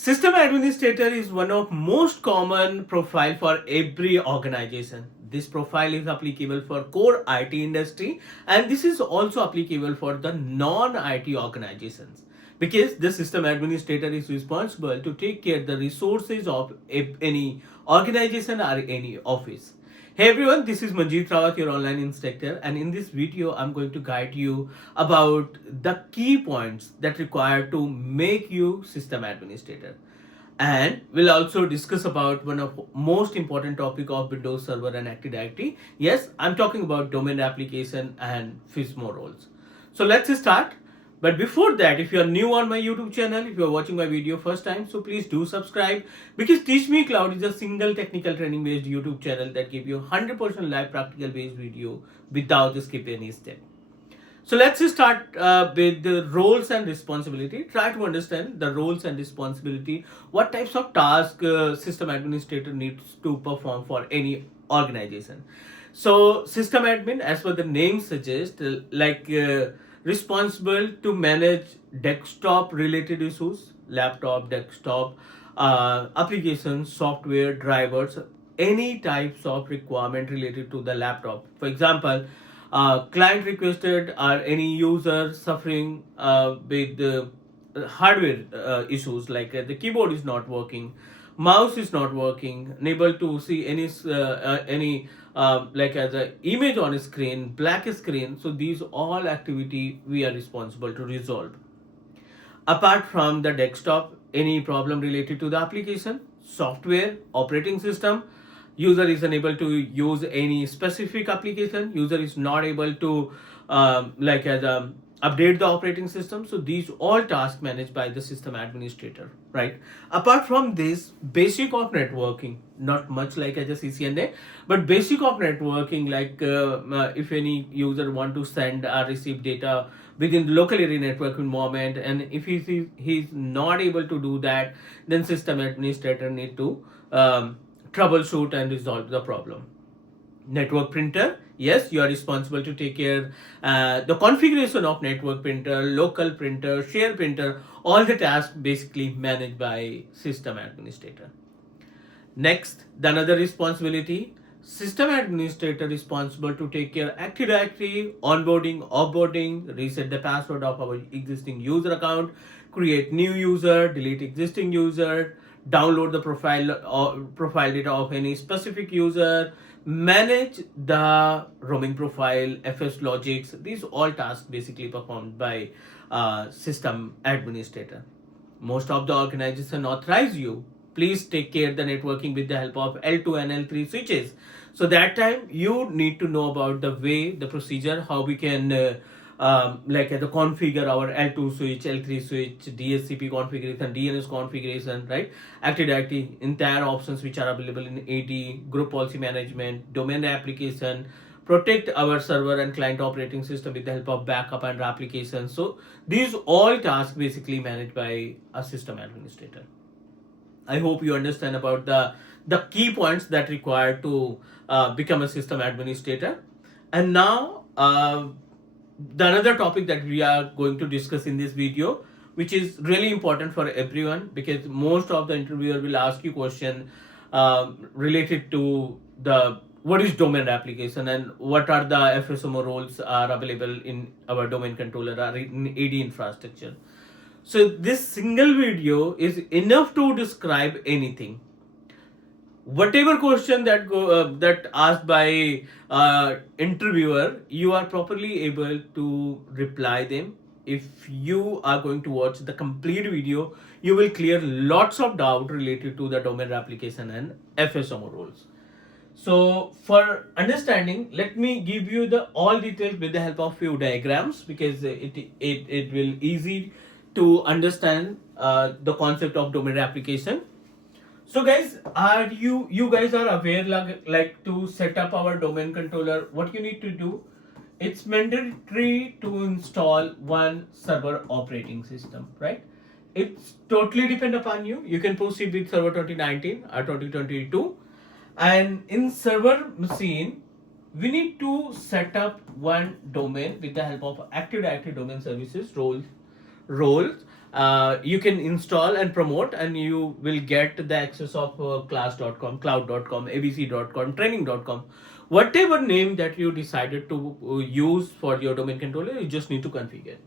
System administrator is one of most common profile for every organization. This profile is applicable for core IT industry, and this is also applicable for the non-IT organizations, because the system administrator is responsible to take care the resources of any organization or any office. Hey everyone, this is Manjeet Rawat, your online instructor, and in this video, I'm going to guide you about the key points that require to make you system administrator. And we'll also discuss about one of most important topic of Windows Server and Active Directory. Yes, I'm talking about domain application and FSMO roles. So let's start. But before that, if you are new on my YouTube channel, if you are watching my video first time, so please do subscribe, because Teach Me Cloud is a single technical training based YouTube channel that give you 100% live practical based video without skip any step. So let's start with the roles and responsibility. Try to understand the roles and responsibility. What types of task system administrator needs to perform for any organization. So system admin, as per the name suggests, responsible to manage desktop related issues, laptop, desktop, applications, software, drivers, any types of requirement related to the laptop. For example, client requested or any user suffering with hardware issues, like the keyboard is not working, mouse is not working, unable to see any like as a image on a screen, black screen. So these all activity we are responsible to resolve. Apart from the desktop, any problem related to the application, software, operating system, user is unable to use any specific application, user is not able to update the operating system. So these all tasks managed by the system administrator, right? Apart from this, basic of networking, not much like as a CCNA, but basic of networking, like if any user want to send or receive data within the local area network environment, and if he's not able to do that, then system administrator need to troubleshoot and resolve the problem. Network printer, yes, you are responsible to take care the configuration of network printer, local printer, share printer, all the tasks basically managed by system administrator. Next, the another responsibility, system administrator responsible to take care Active Directory, onboarding, offboarding, reset the password of our existing user account, create new user, delete existing user, download the profile data of any specific user, manage the roaming profile, FS logics. These all tasks basically performed by system administrator. Most of the organization authorize you, please take care the networking with the help of L2 and L3 switches. So that time you need to know about the way, the procedure, how we can the configure our L2 switch, L3 switch, DSCP configuration, DNS configuration, right? Active Directory, entire options which are available in AD, group policy management, domain application, protect our server and client operating system with the help of backup and replication. So these all tasks basically managed by a system administrator. I hope you understand about the key points that require to become a system administrator. And now the another topic that we are going to discuss in this video, which is really important for everyone, because most of the interviewer will ask you question related to the what is domain application and what are the FSMO roles are available in our domain controller or in AD infrastructure. So this single video is enough to describe anything. Whatever question that asked by interviewer, you are properly able to reply them. If you are going to watch the complete video, you will clear lots of doubt related to the domain application and FSMO roles. So for understanding, let me give you the all details with the help of few diagrams, because it will easy to understand the concept of domain application. So guys, are you guys are aware like to set up our domain controller? What you need to do? It's mandatory to install one server operating system, right? It's totally depend upon you. You can proceed with server 2019 or 2022. And in server machine, we need to set up one domain with the help of Active Directory domain services roles. You can install and promote, and you will get the access of class.com, cloud.com, abc.com, training.com, whatever name that you decided to use for your domain controller. You just need to configure.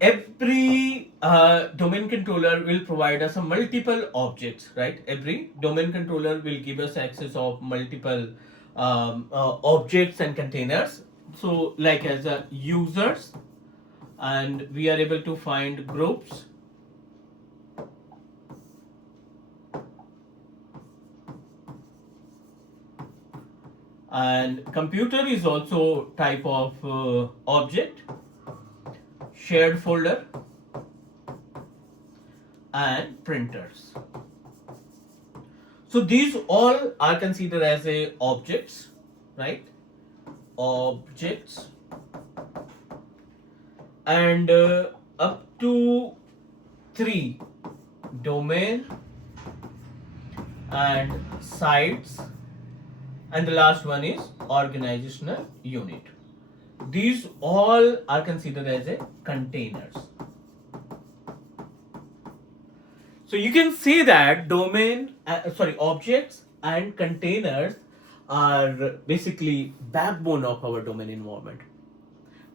Every domain controller will provide us a multiple objects, right? Every domain controller will give us access of multiple objects and containers. So like as a users, and we are able to find groups, and computer is also type of object, shared folder, and printers. So these all are considered as a objects, right? Objects. And up to 3 domain and sites, and the last one is organizational unit. These all are considered as a containers. So you can say that objects and containers are basically backbone of our domain environment,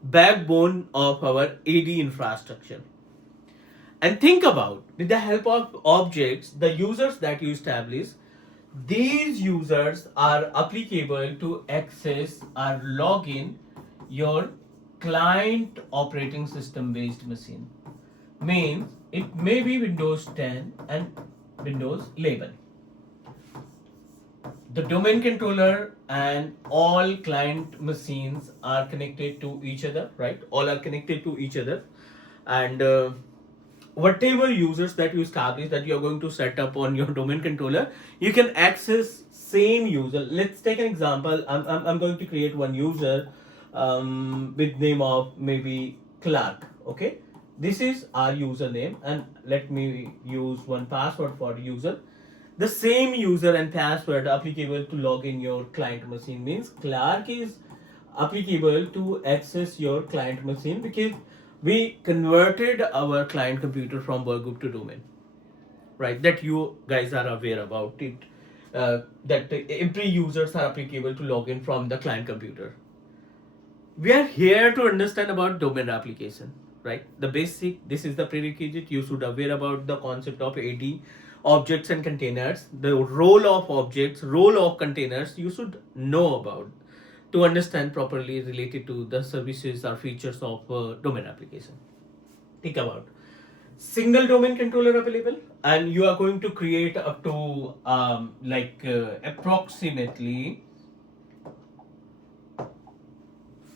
backbone of our AD infrastructure. And think about, with the help of objects, the users that you establish, these users are applicable to access or log in your client operating system based machine. Means it may be Windows 10 and Windows 11. The domain controller and all client machines are connected to each other, right? All are connected to each other, and whatever users that you establish, that you are going to set up on your domain controller, you can access same user. Let's take an example. I'm going to create one user with name of maybe Clark. Okay, this is our username, and let me use one password for user. The same user and password applicable to log in your client machine. Means Clark is applicable to access your client machine, because we converted our client computer from workgroup to domain, right? That you guys are aware about it, that every users are applicable to log in from the client computer. We are here to understand about domain application, right? The basic, this is the prerequisite. You should aware about the concept of AD, objects and containers, the role of objects, role of containers, you should know about to understand properly related to the services or features of domain application. Think about single domain controller available, and you are going to create up to approximately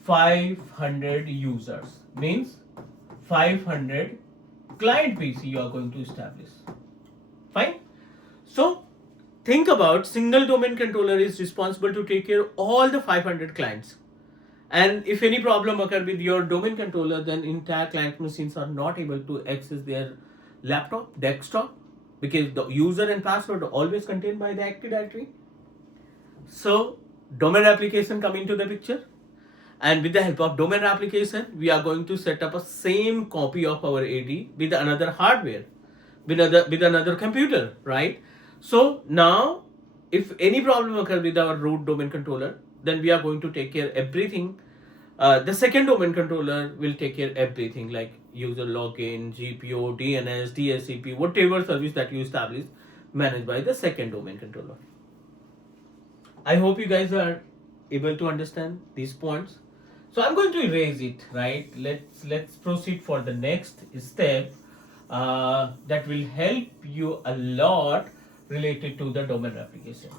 500 users. Means 500 client PC you are going to establish. Fine. So think about, single domain controller is responsible to take care of all the 500 clients. And if any problem occur with your domain controller, then entire client machines are not able to access their laptop, desktop, because the user and password are always contained by the Active Directory. So domain application come into the picture, and with the help of domain application, we are going to set up a same copy of our AD with another hardware, with another computer, right? So now, if any problem occurs with our root domain controller, then we are going to take care everything. The second domain controller will take care everything, like user login, GPO, DNS, DSCP, whatever service that you establish, managed by the second domain controller. I hope you guys are able to understand these points. So I'm going to erase it, right? Let's proceed for the next step that will help you a lot related to the domain application.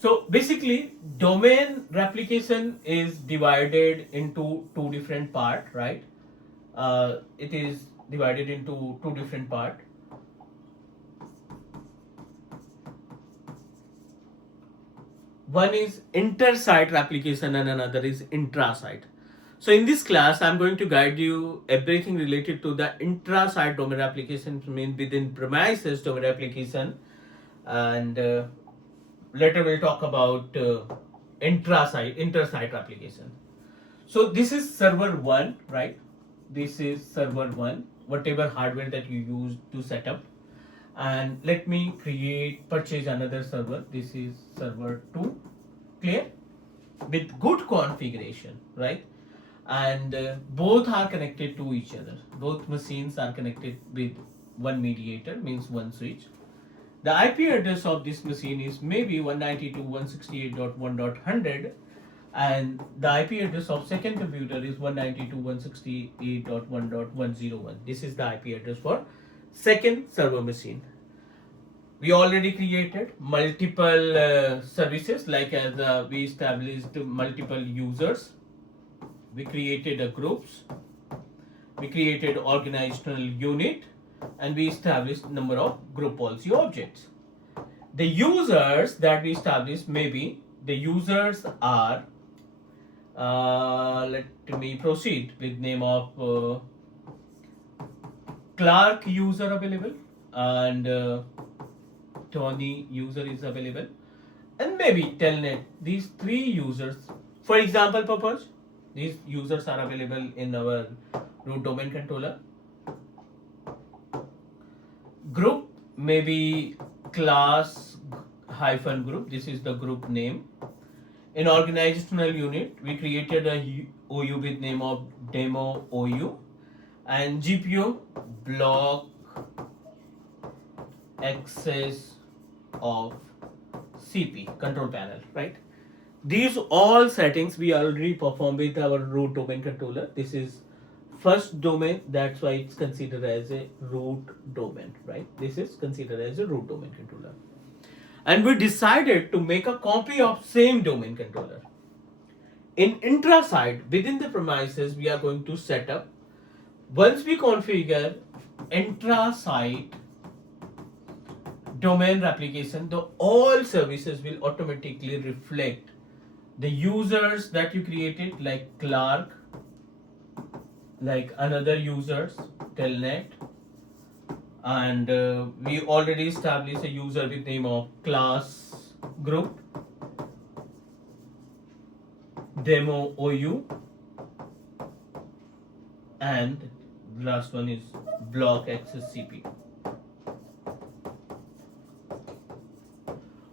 So basically, domain replication is divided into two different parts, right? It is divided into two different parts. One is inter-site replication and another is intra-site. So in this class, I'm going to guide you everything related to the intra-site domain application, mean within premises domain application, and later we'll talk about inter-site application. So this is server 1, right? This is server 1, whatever hardware that you use to set up. And let me purchase another server. This is server 2, clear? With good configuration, right? And both are connected to each other. Both machines are connected with one mediator, means one switch. The IP address of this machine is maybe 192.168.1.100, and the IP address of second computer is 192.168.1.101. This is the IP address for second server machine. We already created multiple services, like as we established multiple users. We created groups. We created organizational unit, and we established number of group policy objects. The users that we established, maybe the users are, let me proceed with name of Clark user available, and Tony user is available, and maybe Telnet. These 3 users, for example purpose, these users are available in our root domain controller. Group, maybe class hyphen group. This is the group name. In organizational unit, we created a OU with name of demo OU, and GPU block access of CP control panel, right? These all settings we already perform with our root domain controller. This is first domain, that's why it's considered as a root domain, right? This is considered as a root domain controller. And we decided to make a copy of same domain controller. In intra-site, within the premises, we are going to set up, once we configure intra-site domain replication, the all services will automatically reflect the users that you created, like Clark, like another users, Telnet, and we already established a user with name of class group, demo OU, and last one is block access CP.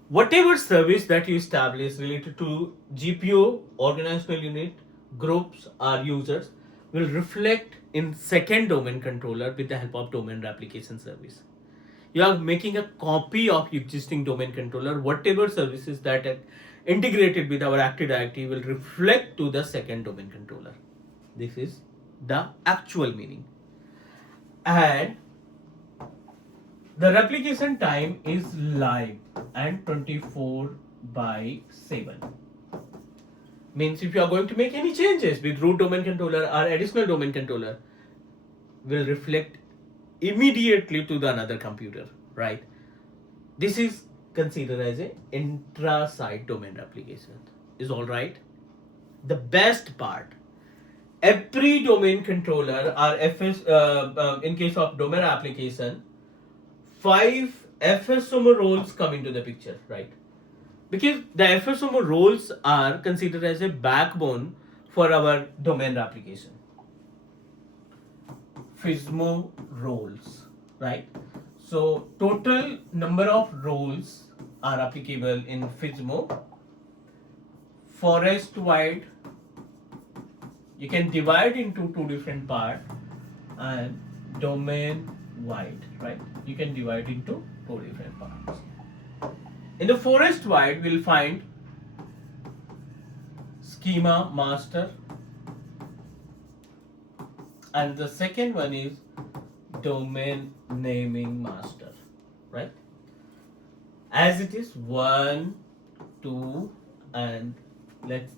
Whatever service that you establish related to GPU, organizational unit, groups or users will reflect in second domain controller with the help of domain replication service. You are making a copy of existing domain controller. Whatever services that are integrated with our Active Directory will reflect to the second domain controller. This is the actual meaning. And the replication time is live and 24/7. Means if you are going to make any changes with root domain controller or additional domain controller, will reflect immediately to the another computer, right? This is considered as a intra-site domain replication. Is all right? The best part, every domain controller or in case of domain application, 5 FSMO roles come into the picture, right? Because the FSMO roles are considered as a backbone for our domain application. FSMO roles, right? So total number of roles are applicable in FSMO. Forest wide, you can divide into 2 different parts, and domain wide, right? You can divide into 2 different parts. In the forest wide, we'll find schema master, and the second one is domain naming master, right? As it is 1, 2, and let's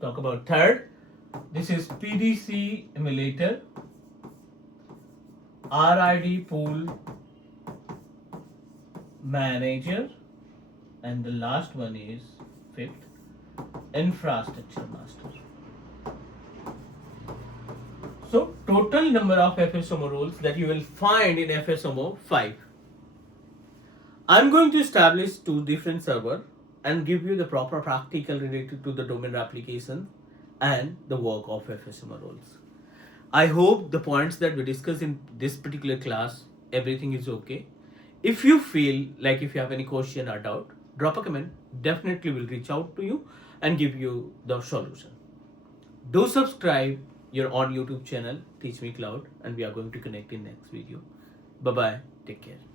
talk about third. This is PDC emulator, RID pool manager, and the last one is 5th, infrastructure master. So total number of FSMO roles that you will find in FSMO 5. I'm going to establish 2 different servers and give you the proper practical related to the domain application and the work of FSMO roles. I hope the points that we discussed in this particular class, everything is okay. If you feel like if you have any question or doubt, drop a comment. Definitely will reach out to you and give you the solution. Do subscribe your on YouTube channel, Teach Me Cloud, and we are going to connect in next video. Bye bye. Take care.